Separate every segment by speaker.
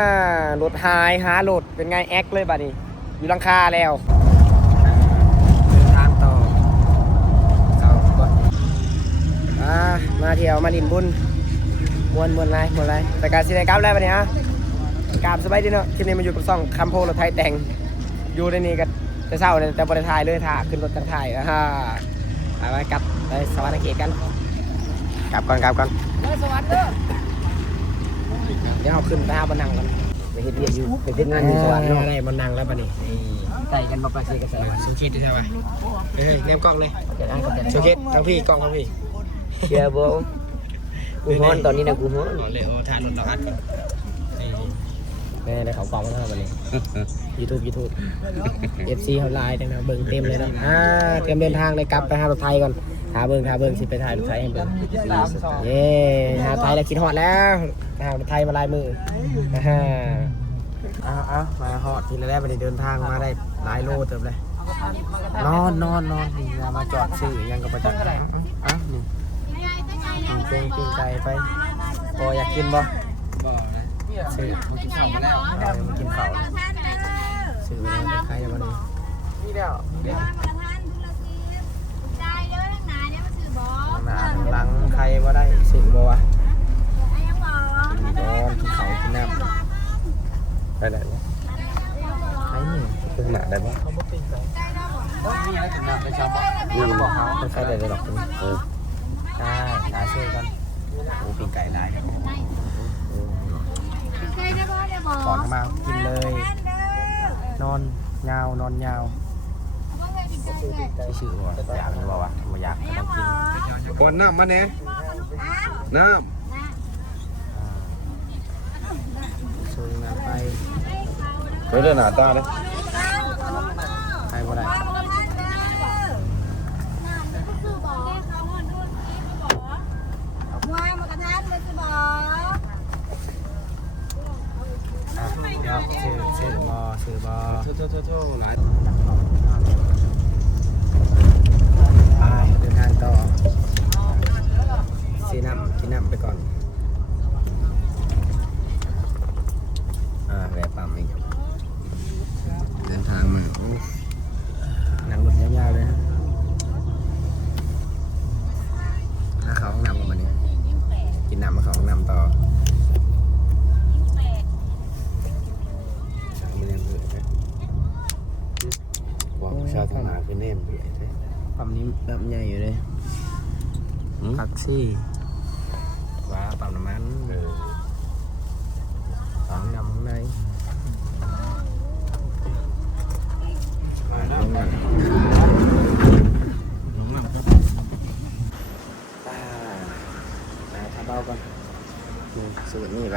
Speaker 1: อ่ารถหายหารถเป็นไงแอคเลยบัดนี้ อยู่หลังคาแล้วเดินทางต่อเข้าก่อนอ่ามาเที่ยวมาลินบุญมวนมวนไรมวนไรแต่การสิได้กลับแล้วบัดนี้ฮะกราบสบายดีเนาะคลิปนี้มาอยู่กับซ่องคำโพรถไทยแต่งอยู่ในนี้ก็จะเศร้าเลยแต่บริทายเลยถ่าขึ้นรถกันถ่ายอ่าฮะไปไปกลับไปสวรรค์เขตกันกลับก่อนกลับก่อน
Speaker 2: สวัสดี
Speaker 1: เดี๋ยวเราขึ้นไปหาบนนังกันไปเฮ็ดเวียกอยู่ไปเฮ็ดงานอยู่สวรรค์เนาะได้บนนังแล้วปะนี่ใส่กันมาปะเสกันใส่สุเขตใช่ไหมเฮ้ยแนมกล้องเลยสุเขตทั้งพี่กล้องทั้งพี่
Speaker 2: เชียร์โบกูฮ้อนตอนนี้นะกูฮ้อน
Speaker 1: อ๋อเลยโอ้ทานรถเราอัดก่อนแม่ในเขากล้องมาเท่าไหร่นี่ยูทูบยูทูบเอฟซีเขาไลน์นะเบิ่งเต็มเลยเนาะอ่าเตรียมเดินทางเลยกลับไปหารถไทยก่อน หาเบิ่งหาเบิ่งสิไปถ่ายรถไทยให้เบิ่งเย้หาไทยแล้วคิดฮอดแล้วหารถไทยมาลายมืออ่าฮะเอาเอามาฮอดทีละแรกไปเดินทางมาได้หลายโลเติมเลยนอนนอนนอนนี่อย่ามาจอดซื้อหยังกับประจักษ์อะนี่กินเป้งกินไก่ไปพออยากกินบ่ซื้อมากินข้าวมาแล้วเออมากินข้าวซื้อมาแล้วใครจะมาดีนี่แล้ว หนาหลังใครว่าได้ซื้อบ่วะกินก่อนกินข้าวกินน้ำไปไหนวะไอ้นี่คือหนาได้บ่
Speaker 2: มีอะไรถึงนำไปชอบ
Speaker 1: นี่บอกเขาไม่ใช่เลยหรอกเออใช่หาช่วยกันโอ้ปีนไก่หลายก่อนเข้ามากินเลย นอนยาวนอนยาวที่ชื่อว่าอยากหรือเปล่าวะไม่อยากก็ต้องกิน
Speaker 3: คนน้ำมาเนี่ยน้
Speaker 1: ช่วยงานไปำ
Speaker 3: ไปเดินหน้าตาเลย
Speaker 1: ไปบ่ได้อะเดี๋ยวซื้อซื้อบอซื้อบอ
Speaker 3: โทษโทษโทษโทษหลาย
Speaker 1: ไปเดินทางต่อ ซีน้ำกินน้ำไปก่อน อ่าแวะปั๊มอีก
Speaker 3: เดินทางมาโอ้
Speaker 1: นั่งรถยาวๆเลยนะถ้าเขาห้องน้ำกันมานี่กินน้ำมาเขาห้องน้ำต่อ
Speaker 3: ไม่ได้เบื่อเลยบอกชาวทหารคือเนมเบื่อใช่
Speaker 1: ปั๊มนี้ปั๊มใหญ่อยู่เลยพักซี่ว้าปั๊มน้ำมัน
Speaker 3: เออ
Speaker 1: ห้องน้ำข้างใน
Speaker 3: มาแล้วมา
Speaker 1: อ่ามาทาเบาก่อนนี่สูตรนี่ไป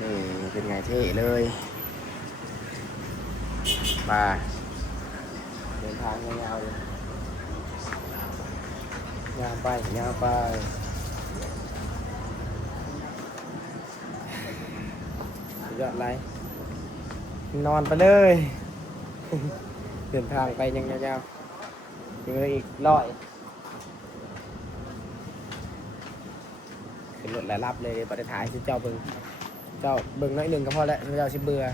Speaker 1: นี่เป็นไงเท่เลยมาเดินทางยาวๆเลยยาวไปยาวไปสุดยอดไรนอนไปเลย เดินทางไปยังยาวๆยังเหลืออีกร้อยเป็นรถหลายรับเลยปฏิถ่ายที่เจ้าเบิง เจ้าเบิงน้อยหนึ่งก็พอแล้วเจ้าชิเบื่อ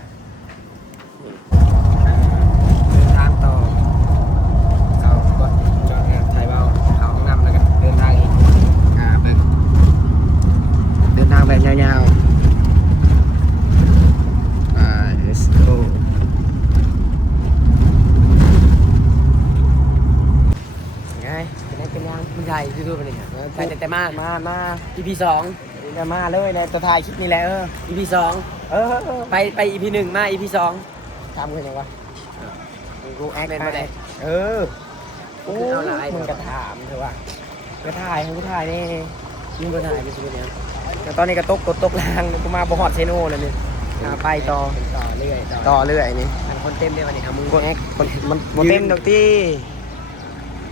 Speaker 1: นี่เดินทางต่อเขาก็จอดงานไทยเบาเขาห้องน้ำแล้วกันเดินทางอีกอ่าเบิงเดินทางแบบยาวๆอ่า let's go ไงเป็นไงเป็นยังคุณชายดูดูไปเลยไปแต่แต่มามามา EP สอง เนี่ยมาเลยในตัวถ่ายคลิปนี้แหละเออ EP สองเออไปไป EP หนึ่งมา EP สองทำกันยังวะกูแอคเป็นมาได้เออโอ้ยมึงกระถามเถอะว่ะกระถ่ายให้กูถ่ายนี่มึงกระถ่ายไปชีวิตเนี้ยแต่ตอนนี้กระตกกดตกลางกูมาบฮอดเซโน่เลยนี่อ่าไปต่อ
Speaker 2: ต่อเรื่อย
Speaker 1: ต่อเรื่อยนี่
Speaker 2: มันคนเต็มเลยวันนี้ครับมึง
Speaker 1: กดแอคมันมันมันเต็มดอกที่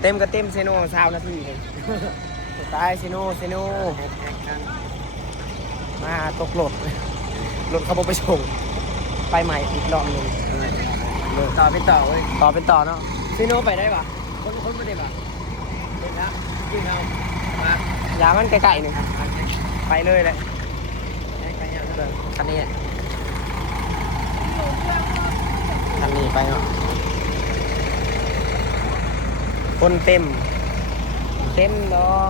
Speaker 1: เต็มก็เต็มเซโน่สาวนาทีเลยตายเซโน่เซโน่ มาตกรถรถเขาบอกไปส่ง ไปใหม่อีกรอบหนึง
Speaker 2: ต่อเป็นต่อเว้ย
Speaker 1: ต่อเป็นต่อเนาะ
Speaker 2: ซีโนไปได้ปะคนคนไม่ได้ปะเด็ดแล้วยืนเอามา
Speaker 1: อย่ามันไกลๆหนึ่งไปเลยแหละ
Speaker 2: ไปยังไง
Speaker 1: เครื่องคันนี้อะคันนี้ไปเนาะคนเต็ม เต็มเนาะ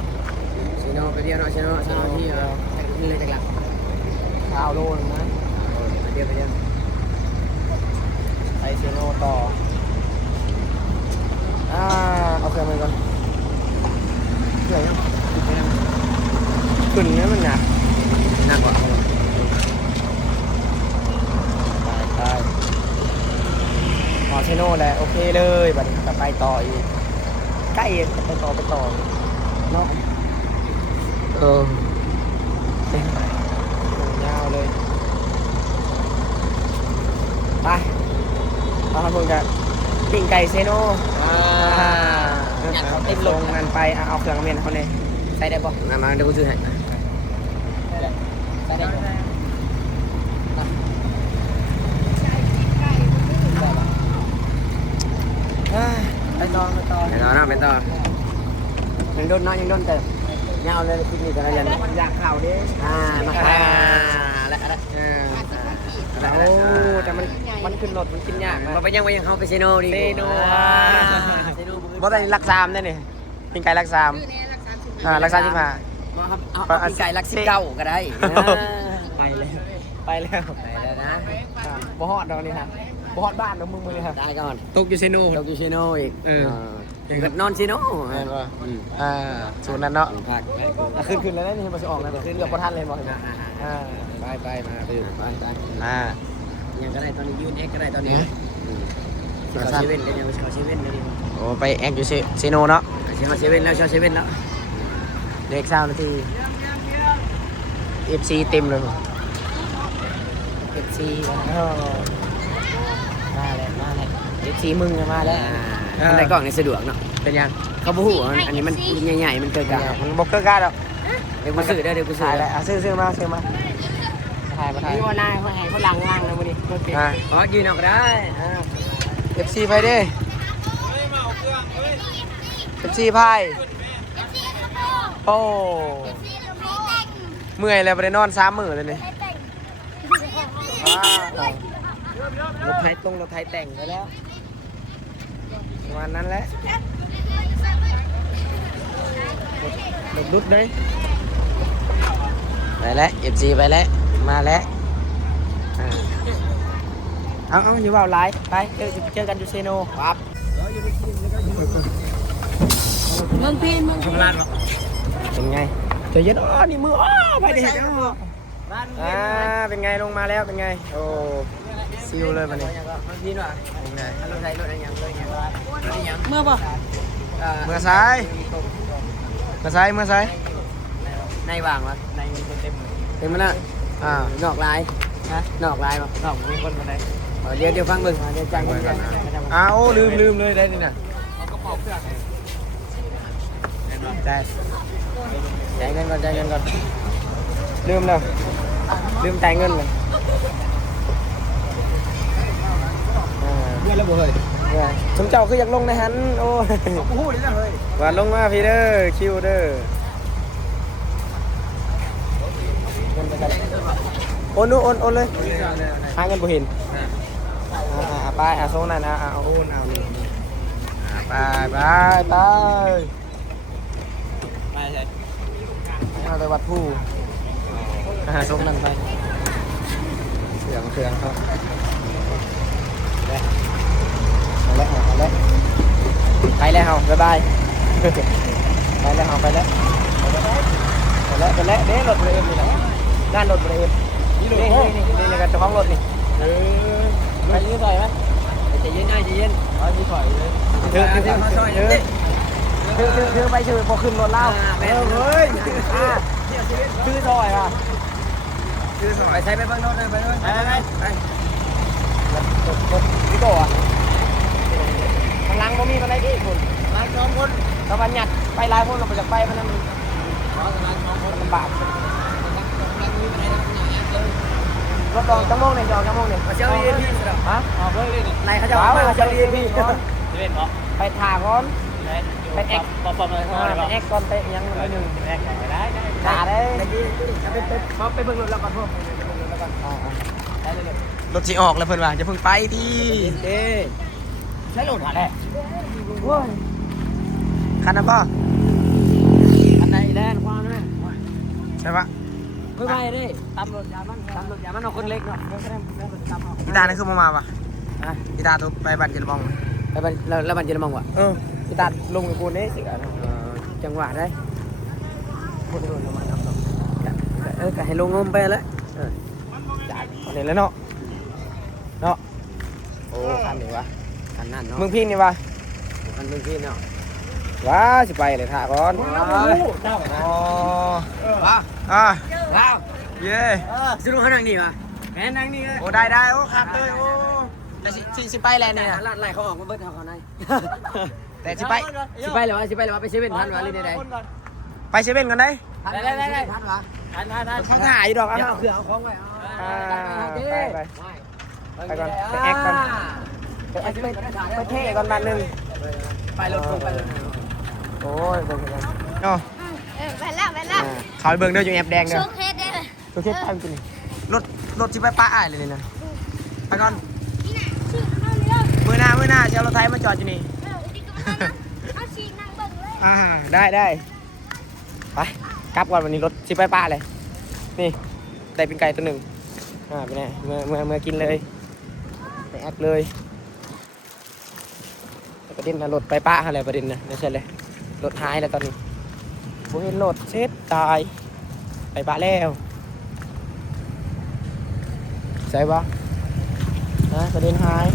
Speaker 2: ชิโนไปเดียวเนาะชิโนชิโนที่เออนี่เลยจากหลัก
Speaker 1: ข้าวโลนึงนะ
Speaker 2: ไปเดียวไปเดียว
Speaker 1: ไปเซโนต่อ อ่า เอาเครื่องมันก่อนเครื่องยังขึ้นเนี่ยมันหนัก
Speaker 2: หนักกว่า
Speaker 1: ไปไปหอเชโน่แหละโอเคเลยบัดนี้ไปต่ออีกใกล้ไปต่อไปต่อเนาะเออเต็มไปยาวเลย ไปเอาครับผมจะปิ้งไก่ เซโน่
Speaker 2: อ่า
Speaker 1: อยากเขาเต็มลงนั่นไปอะเอาเครื่องเมียนเขาเลยใส่ได้ปะ
Speaker 2: มามาเดี๋ยวกูซื้อให้
Speaker 1: ใส่ได้ปะอ่าไปต่อไปต่อ
Speaker 2: ไปต่อนะไปต่อ
Speaker 1: ยังโดนเนาะยังโดนเติมเงาเลยคลิปนี้แต่ละยันอยากข่าวดิอ่ามา
Speaker 2: อ่า
Speaker 1: ข่าว
Speaker 2: และและเออ
Speaker 1: โอ้แต่มันมันขึ้นรถมันกินยากนะ
Speaker 2: มาไปยังไปยังเข้าไปชิโนดี
Speaker 1: เซโน
Speaker 2: อ่า
Speaker 1: อ่า
Speaker 2: ชิโน
Speaker 1: บ่ได้รักสามได้นี่ปิ้งไก่รักสามอ่ารักสามที่มา
Speaker 2: มาครับเอาเอาปีไก่ลักสิบเก้าก็ได้
Speaker 1: ไปแล้วไปแล้ว
Speaker 2: ไปแล้วนะ
Speaker 1: อ่าบ่ฮอดดอกนี่ครับบ่ฮอดบ้านดอกมึงมือนี่ครับ
Speaker 2: ได้ก่อน
Speaker 1: ตกอยู่เซโน
Speaker 2: ตกอยู่ชิโนอีก
Speaker 1: เออ
Speaker 2: เกิดนอนชิโน
Speaker 1: แม่นบ่
Speaker 2: อืม
Speaker 1: อ่าสูตรนั้นเนาะ
Speaker 2: ผัก
Speaker 1: อะขึ้นขึ้นแล้วนี่มันจะออกแล้วขึ้นกับบ่ทันเลยบ่เห็นไหมอ่า ไปไปมาดื่ม
Speaker 2: ไปไป
Speaker 1: อ่า
Speaker 2: ยังก็ได้ตอนนี้ยืนเอ็กก็ได้ตอนนี้
Speaker 1: เนี่ย
Speaker 2: สิเขาเซเว่นกันยังสิเขาเซเว่นเลยดิ
Speaker 1: โอ้ไปแอคอยู่เซโนเนาะ
Speaker 2: สิเขาเซเว่นแล้วชอบเซเว่นแล้ว
Speaker 1: เด็กสามนาที FC เต็มเลย FC มาแล้วมาแล้วมาแล้ว FC มึงอะมาแล้ว
Speaker 2: อันในกล่องนี่สะดวกเนาะ
Speaker 1: เป็นยัง
Speaker 2: เขาบูฮู้อันนี้มันใหญ่ๆมันเกิด
Speaker 1: กั
Speaker 2: กัน
Speaker 1: มันบอกเกินกาดอก
Speaker 2: เดี๋ยวกูซื้อได้เดี๋ยวกูซื้
Speaker 1: ถ่า
Speaker 2: อย
Speaker 1: แล้วอะซื้อซื้อมาซื้อมา ถ่ายมาถ่าย
Speaker 2: นี่ว่านายเขาให้เขาลังล่างนะวันนี้รถเก๋ง
Speaker 1: อ่า
Speaker 2: อ๋อยืนออกได้อ่า
Speaker 1: FC ไปดิ FC พายโอ้เมื่อยแล้วไปได้นอนสามมื้อเลยนี่ว้าวรถไถตรงรถไถแต่งไปแล้วประมาณนั้นแหละรถดุดเลยไปแล้ว FC ไปแล้ว มาแล้วอ่าเอาเอาอยู่เปล่าไลฟ์ไปเจอเจอกันอยู่เซโนครับ
Speaker 4: เมืองพีนเมือง
Speaker 2: ทำงานเหรอ
Speaker 1: เป็นไงเจอเย็นอ๋อนี่มืออ๋อไปดิอ่าเป็นไงลงมาแล้วเป็นไงโอ้ซิลเลยมันนี่
Speaker 2: มันยืนว่ะ
Speaker 1: เป็นไง
Speaker 2: รถไถรถอะไรยังรถยังรถยัง
Speaker 4: เมื่อบ่
Speaker 1: เมื่อซ้ายเมื่อซ้ายเมื่อซ้าย
Speaker 2: ในวางวะในเต็มเต็มมันละ
Speaker 1: อ่าน
Speaker 2: อกลายฮะนอกลายป่ะนอกมีคนมาได้เดี๋ยวเดี๋ยวฟังมึงเดี๋ยวจังเดี๋ยว
Speaker 1: อ้าวลืมลืมเลยได้ดิน่ะได้จ่ายเงินก่อนจ่ายเงินก่อนลืมแล้วลืมจ่ายเงินเลยอ่า
Speaker 2: เงินระเบิด
Speaker 1: เนี่ยสมเจ้าคืออยากลงในหันโอ้ย
Speaker 2: พูดเลยนะเฮ้ย
Speaker 1: ว่าลงมาพี่เด้อคิวเด้อ โอนดูโอนโอนเลยหาเงินบ่เห็นอ่าไปอะโซนนั่นอะอะเอาโอนเอานี่ไปไปไป
Speaker 2: ไม่ใช่
Speaker 1: เอาไปวัดผู้อ่าโซนนั่นไปเครื่องเครื่องครับเอาแล้วเอาแล้วไปแล้วเอาบ๊ายบายไปแล้วเอาไปแล้วไปแล้วไปแล้วเด้รถบริเวณนี่แหละ งานรถบริเวณนี่นี่นี่นี่นี่กันเจ้าของรถนี่เออไปยืนใส่ไหม
Speaker 2: จะเย็นได้จะเย็นเอ๋
Speaker 1: อยืนถอยเลยถือถือถือถือถือถือถือไปถือพอขึ้นรถเล่าเออเฮ้ยถือถอยอะถือถอย
Speaker 2: ใช้ไปบ้างโน้นไปโน้น
Speaker 1: ไปไปไปพี่โก้อะข้างหลังบ่มีอะไรที่คุณ
Speaker 2: มาสองคน
Speaker 1: ถ้ามันหยัดไปลายคนเราไปจากไปมันนั่นลำบาก รถดองจังโมงเนี่ยจองจังโมงเนี่ย
Speaker 2: มาเช่าดีพี่สิ
Speaker 1: ฮะ
Speaker 2: นายเขาจะ
Speaker 1: ว้าว
Speaker 2: มา
Speaker 1: มา
Speaker 2: เช่า
Speaker 1: เจ้า
Speaker 2: ดี
Speaker 1: ดี
Speaker 2: พี่
Speaker 1: พี่
Speaker 2: เล่นเหรอ
Speaker 1: ไปถ่าก่อนไปแอก
Speaker 2: ปอปอมา
Speaker 1: อ่าไปแอกก่อนไปยังไปหนึ่ง
Speaker 2: แรกได้ได้
Speaker 1: ถ่าได้
Speaker 2: ได้ดี
Speaker 1: ไปไปเขาไปเบิ่งรถแล้วก่อนพวก
Speaker 2: ก่อนได้เลย
Speaker 1: รถสิออกแล้วเพิ่นว่าจะเพิ่งไปที่
Speaker 2: เด้ใช้โหลดอะไร
Speaker 1: คันนั้นบ่
Speaker 2: อันไหนแลนความนะ
Speaker 1: ใช่ปะ
Speaker 2: ไม่ไปดิตำรวจยามันตำรวจยามันเอาคนเล็กเนาะเดี๋ยวก็ได้เดี๋ยวก็ตำเอา
Speaker 1: อีตานี่คือบ่มาปะ
Speaker 2: อะ
Speaker 1: อีตาตัวไปบัตรเจริญบอง
Speaker 2: แล้วมันแล้วแล้วมันจะมองว่า
Speaker 1: เอออีตาลงกับกูนี่สิกัน
Speaker 2: เอ่อจังหวะได้คนโดนประมาณนั้นเนาะเออก็ให้ลงงมไปแล้วเออ
Speaker 1: จ่ายตอนนี้แล้วเนาะเนาะโอ้คันนี้วะ
Speaker 2: อันนั้นเนาะ
Speaker 1: มึงพิงนี่วะ
Speaker 2: อันมึงพี่เนาะ
Speaker 1: ว้าสิไปเลยท่าก่อนอ๋อ
Speaker 2: ว้าว
Speaker 1: อะ
Speaker 2: ว้าว
Speaker 1: เย้
Speaker 2: ซื้อลูกเขานั่งนี่วะแม่นั่งนี่เลย
Speaker 1: โอ้ได้ได้โอ้ครับเลยโอ้แต่สิสิสิไปแล้วเนี่ย
Speaker 2: ลาดไล่เขาออกมาเบิดเขาเขาใน
Speaker 1: แต่สิไป
Speaker 2: สิไปเหรอวะสิไปเหรอวะไปเซเว่นทันวะหรือใด
Speaker 1: ไปเซเว่นกันได้
Speaker 2: ๆได้ได้ได้ทันวะทันทันทัน
Speaker 1: เขาถ่ายอยู่ดอก
Speaker 2: เอา
Speaker 1: อะ
Speaker 2: เครื่องเอาของไว้
Speaker 1: อ่าไปไปไปก่อนไป
Speaker 2: ไป
Speaker 1: แอคก่อน
Speaker 2: ไป
Speaker 1: ไปไปไปเท่ก่อนบาทหนึ่ง
Speaker 2: ไปรถไปรถ
Speaker 1: โอ้ยเบิ่งกันเนาะ เขาไปเบิ่งเด้ออยู่แอบแดง
Speaker 4: โช
Speaker 1: เด้อ
Speaker 4: ว์เคสได้เลย
Speaker 1: ตัวเทปตามกินนี่รถรถที่ไปป้าอ้ายเลยนี่นะไปก่อน
Speaker 4: นี่น่ะชื่อน้องเรื่อง
Speaker 1: มือหน้ามือหน้าจะเอารถไทยมาจอดอยู่นี่
Speaker 4: เออดีก็มานั่งเอาชีกนั่งเบิ่งเลย
Speaker 1: อ่าได้ได้ไปกลับก่อนวันนี้รถสิไปป้าเลย นี่ได้เป็นไก่ตัวหนึ่งอ่าเป็นไงเมื่อเมื่อเมื่อกินเลยไปแอคเลยแต่ประเด็นนะรถไปป้าอะไรประเด็นนะไม่ใช่เลยรถหายแล้วตอนนี้ ผมเห็นรถเช็ดตาย ไปป้าแล้วใช่ปะนะประเด็นหาย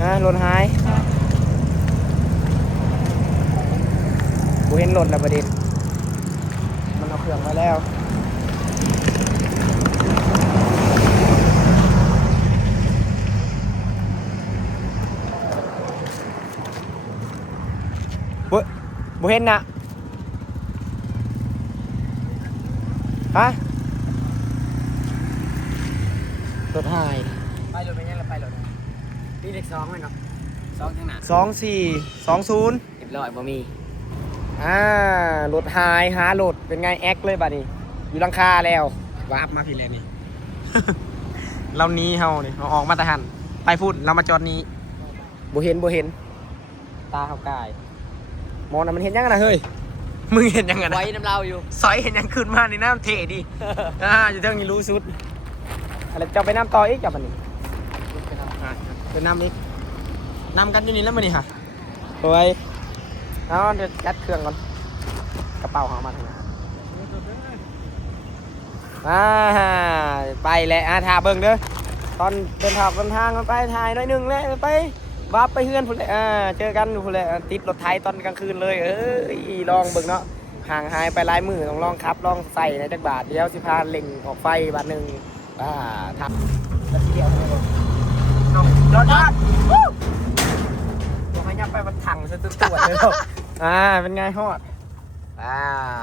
Speaker 1: นะรถหายผมเห็นรถแล้วประเด็น มันเอาเครื่องมาแล้วบ่บ่เห็นนะ ฮะรถหาย
Speaker 2: ไปรถไปยังไปรถนี่เด็กสองไหมเนาะสองจังหนา
Speaker 1: สองสี่สองศูนย์
Speaker 2: เรียบร้อยบ่มี
Speaker 1: อ่ารถหายหารถเป็นไงแอคเลยบัดนี้ อยู่หลังคาแล้ววาบมาพี่แล้วนี่ เราหนี้เฮานี่เราออกมาแต่หันไปพูดเรามาจอดนี้บ่เห็นบ่เห็น ตาเฮากาย มองน่ะมันเห็นยังไงนะเฮ้ย มึงเห็นยังไงนะ
Speaker 2: ไว้น้ำเราอยู่
Speaker 1: สอยเห็นยังขึ้นมาในน้ำเทดิอ่าอยู่เท่านี้รู้สุดอะไรจะไปน้ำต่ออีกจับมันนี่อะไปน้ำอีกน้ำกันอยู่นี่แล้วมันนี่ค่ะโอ้ยเอาเดี๋ยวยัดเครื่องก่อนกระเป๋าหามาทางไหนอ่าไปแล้วอ่าทาเบิ่งเด้อตอนเดินทางเดินทางมันไปถ่ายหน่อยหนึงแล้วไป วับไปเฮือนพุ่นเลยอ่าเจอกันอยู่พุ่นเลยอ่ติดรถไทยตอนกลางคืนเลย เอ้ยลองเบิ่งเนาะห่างหายไปหลายมือต้องลองขับลองใส่ในจักบาทเดียวสิพาเล็งออกไฟบาทหนึ่งอ่าทับแล้วทีเดียวเอายอดยอดวู้ตัวให้ยับไปมันถังซะตัวตัวเลยลูกอ่าเป็นไงฮอด
Speaker 2: อ่า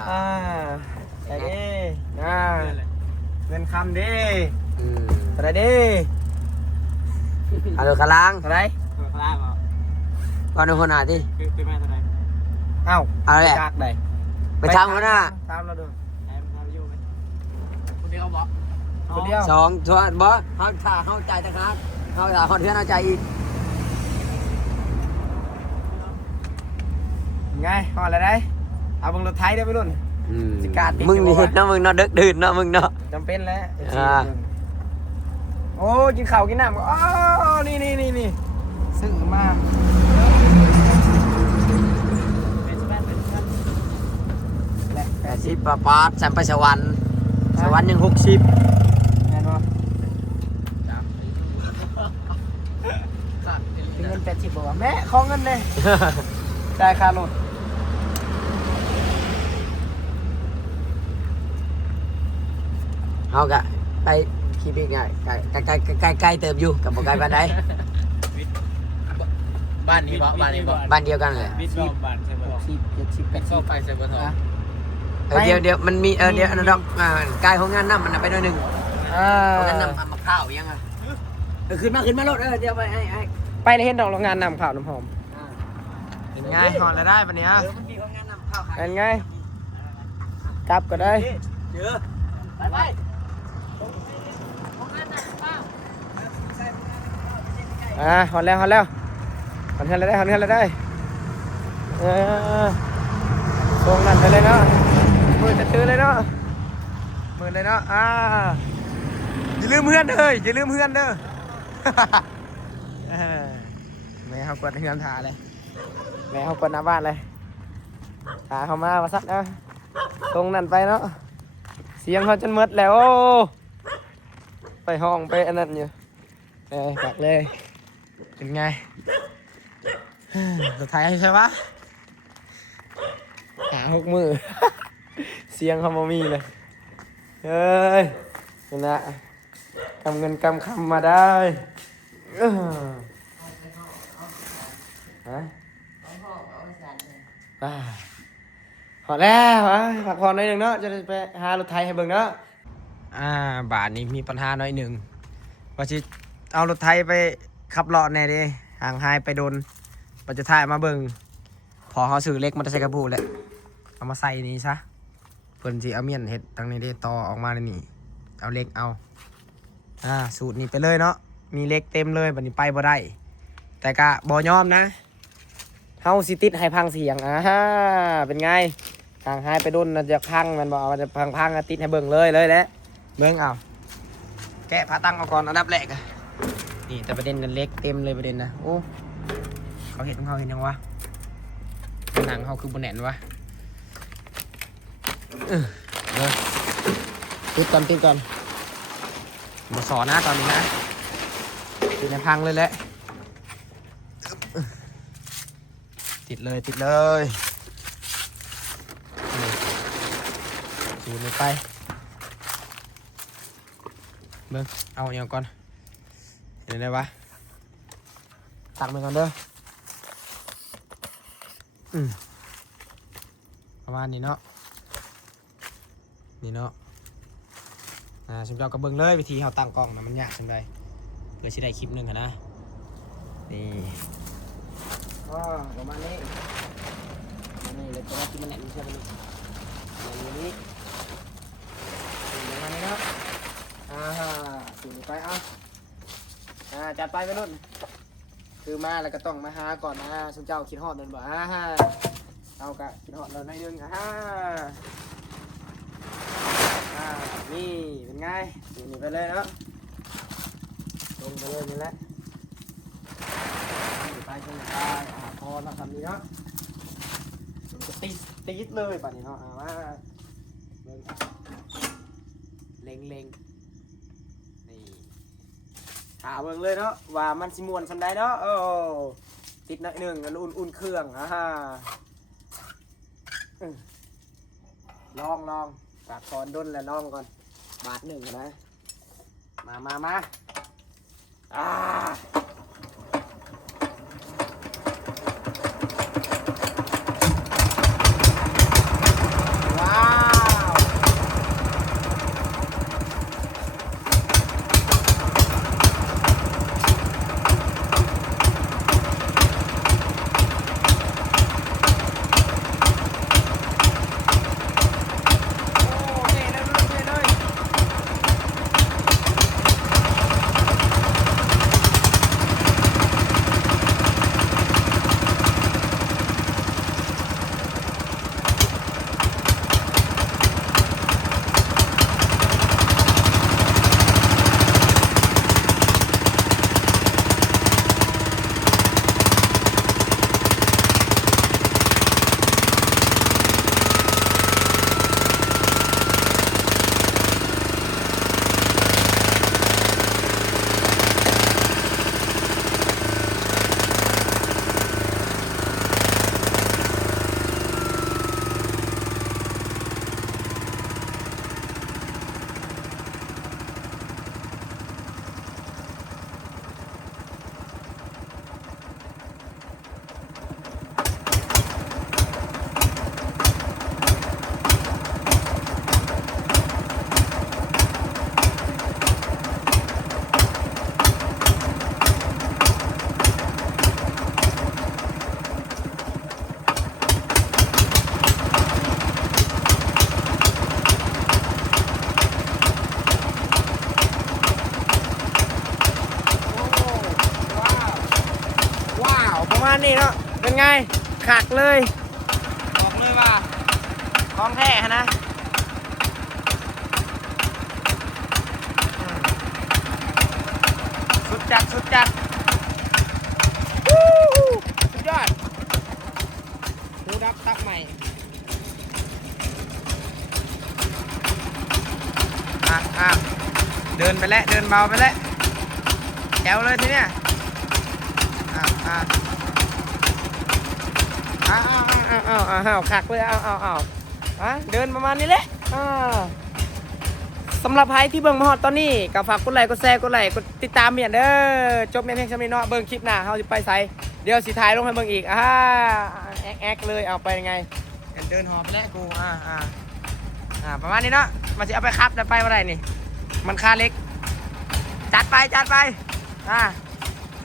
Speaker 1: อ่าไปเด้อ่าเงินคำเด้
Speaker 2: อืม
Speaker 1: อะไรเด้
Speaker 2: เอาดูกระลัง
Speaker 1: อะไร
Speaker 2: ก่อนดูคนหน้าที่
Speaker 1: เอ้า
Speaker 2: เอาแหละ
Speaker 1: จากไหน
Speaker 2: ไปทางคนหน้า
Speaker 1: ตามเราดู
Speaker 2: คนเดียวบอก
Speaker 1: คนเดียว
Speaker 2: สองส่วนบอสเขาถ่าเขาใจายต่างหากเขาถ่าคนเพื่อนเอาใจอีก
Speaker 1: ไงฮอดอะไรได้เอาเบังรถไทยเด้อไปรุ่นสิกาติด
Speaker 2: มึง
Speaker 1: อยู่
Speaker 2: นี่
Speaker 1: วะ
Speaker 2: เนาะมึงเนาะดึกดื่นเนาะมึงเนาะ
Speaker 1: จำเป็นแล้ว
Speaker 2: อ่า
Speaker 1: โอ้กินข้าวกินน้ำอ๋อนี่นี่นี่นี่ ซื้อมา
Speaker 2: แปดสิบปาปาดสัมไปสวรรค์สวรรค์ยังหกสิบ
Speaker 1: แน่นอนเป็นเงินแปดสิบบอกว่าแม่ขอเงินเลยจ่ายค่ารถ
Speaker 2: เขากะไปขี่บิ๊กไงไกลไกลไกลไกลไกลเติบอยู่กับบ่ไกลบ้านใด
Speaker 3: บ้านนี้บ่บ้านนี้บ่
Speaker 2: บ้านเดียวกันเลย
Speaker 3: บิดอมบ้านเซไหมหก
Speaker 1: สิบเจ็ดสิบปด
Speaker 3: ซ่
Speaker 1: บ
Speaker 3: นหัวอะ
Speaker 2: เออเดี๋ยวเดี๋ยวมันมีเออเดี๋ยวอันนั้นดอกอ่ากายของงานน้ำมันไปหน่อยหนึ่ง
Speaker 1: เข
Speaker 2: องงานนำเอามาข้าวยังอะขึ้นมาขึ้นมารถเออเดี๋ยวไปให้ให้
Speaker 1: ไปเลยเห็นดอกโรงงานนำข้าวน้ำหอม
Speaker 2: อ่า
Speaker 1: เห็นงถอนแล้วได้ปะเนี้ย
Speaker 2: เออนมีของงานนำข้าวขาย
Speaker 1: เป็นไง กลับก็ได้
Speaker 2: เดี๋วไปไปข
Speaker 1: องงานนำข้าว อ่าถอนแล้วถอนแล้ว หอนเฮือนแล้วได้หอนเฮือนแล้วได้เออตรงนั้นไปเลยเนาะมือจะตื้อเลยเนาะมือเลยเนาะอ่าอย่าลืมเพื่อนเด้อย่าลืมเพื่อนเด้อแม่เขากดเฮือนถาเลยแม่เขากดหน้าบ้านเลยถาเขามาว่าสักนะตรงนั้นไปเนาะเสียงเขาจนหมดแล้วไปห้องไปอันนั้นอยู่เออปักเลยเป็นไง สุดท้ายใช่ปะหาหกมือ เสียงเขาบ่มีเลย เฮ้ยนี่นะกำเงินกำคำมาได้เออฮะอ่าพอแล้วอะพักผ่อนหน่อยหนึ่งเนาะ จะได้ไปหารถไทยให้เบิ่งเนาะ อ่า บาทนี้มีปัญหาหน่อยหนึ่งว่าจะเอารถไทยไปขับเลาะแน่เดิห่างหายไปโดน ปัจจุท้ายมาเบิงพอเขาซื้อเล็กมันจะใส่กระพูแหละเอามาใส่นี้ซะเพิ่นสิเอาเมียนเห็ดทางนี้ได้ต่อออกมาในนี่ เอาเล็กเอาอ่าสูตรนี้ไปเลยเนาะมีเล็กเต็มเลยบัดนี้ไปบ่ได้ แต่กะบ่ยอมนะเฮาสิติดให้พังเสียงอ่าเป็นไงห่างหายไปโดนน่ะจะพังมันบอกว่าจะพังพังติดให้เบิ่งเลยเลยแหละเบิ่งเอาแกะผ้าตั้งเอาก่อนอันดับแรกนี่แต่ประเด็นนั้นเล็กเต็มเลยประเด็นนะโอ้ เขาเห็นของเขาเห็นยังวะหนังเขาคือบนแหนนวะเออเดี๋ยวติดก่อนติดก่อนมาสอนนะตอนนี้นะติดในพังเลยแหละอึ๊บติดเลยติดเลยนี่สูดลงไปเบิ่งเอาอย่างก่อนเห็นได้ปะตักไปก่อนเด้อ อืมประมาณนี้เนาะนี่เนาะอ่าสมเจ้ากับเบิงเลยวิธีเขาตั้งกล้องนะมันยากจังไดเพื่อสิได้คลิปหนึ่งอะนะนี่ก็ประมาณนี้ประมาณนี้เลยตัวที่มันแหนมใช่ไหมนี่อย่างนี้ประมาณนี้เนาะอ่าสูงไปเอาอ่าจัดไปไปรุ่น คือมาแล้วก็ต้องมาหาก่อนนะสุเจ้าคิดฮอดนั่นบ่อ่าฮะเอากะคิดฮอดเราในอยหนึงอ่าฮ่านี่เป็นไงนี่ไปเลยเนาะลงไปเลยนี่แหละไปขึ้นไปอ่าพอเนาะทำนี้เนาะติดติดเลยป่านนี้เนาะอ่ามาเล่งเล็งเล็ง ถาเบิ่งเลยเนาะว่ามันสิมวนสันได้เนาะโอ้ติดหน่อยหนึ่งอันอุ่นอุ่นเครื่องอ่าลองลองปากคอนด้นแล้วลองก่อน บาทหนึ่งนะ มามามาอ่า กเลย บอกเลยว่าของแท้นะสุดจัดสุดจัดวู้สุดยอดหูดับตับใหม่อะอะเดินไปแล้ว เดินเบาไปแล้วแถวเลยทีเนี้ยอะอะ อ้าวอ้าวอ้าวอ้าวอ้าวขักเลยอ้าวอ้าวอ้าวอะเดินประมาณนี้แหละอ่าสำหรับใครที่เบิ่งมาฮอดตอนนี้ก็ฝากกดไลค์กดแชร์กดไลค์กดติดตามเมียนเด้อจบเมียนเพลงชำนี้เนาะเบิ่งคลิปหน้าเฮาสิไปไสเดี๋ยวสิถ่ายลงให้เบิ่งอีกอ่าแอกแอกเลยเอาไปยังไงเดินหอบไปแล้วกูอ่าอ่าอ่าประมาณนี้เนาะมาสิเอาไปครับแต่ไปว่าไรนี่ มันค่าเล็ก จัดไปจัดไปอ่า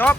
Speaker 1: จบ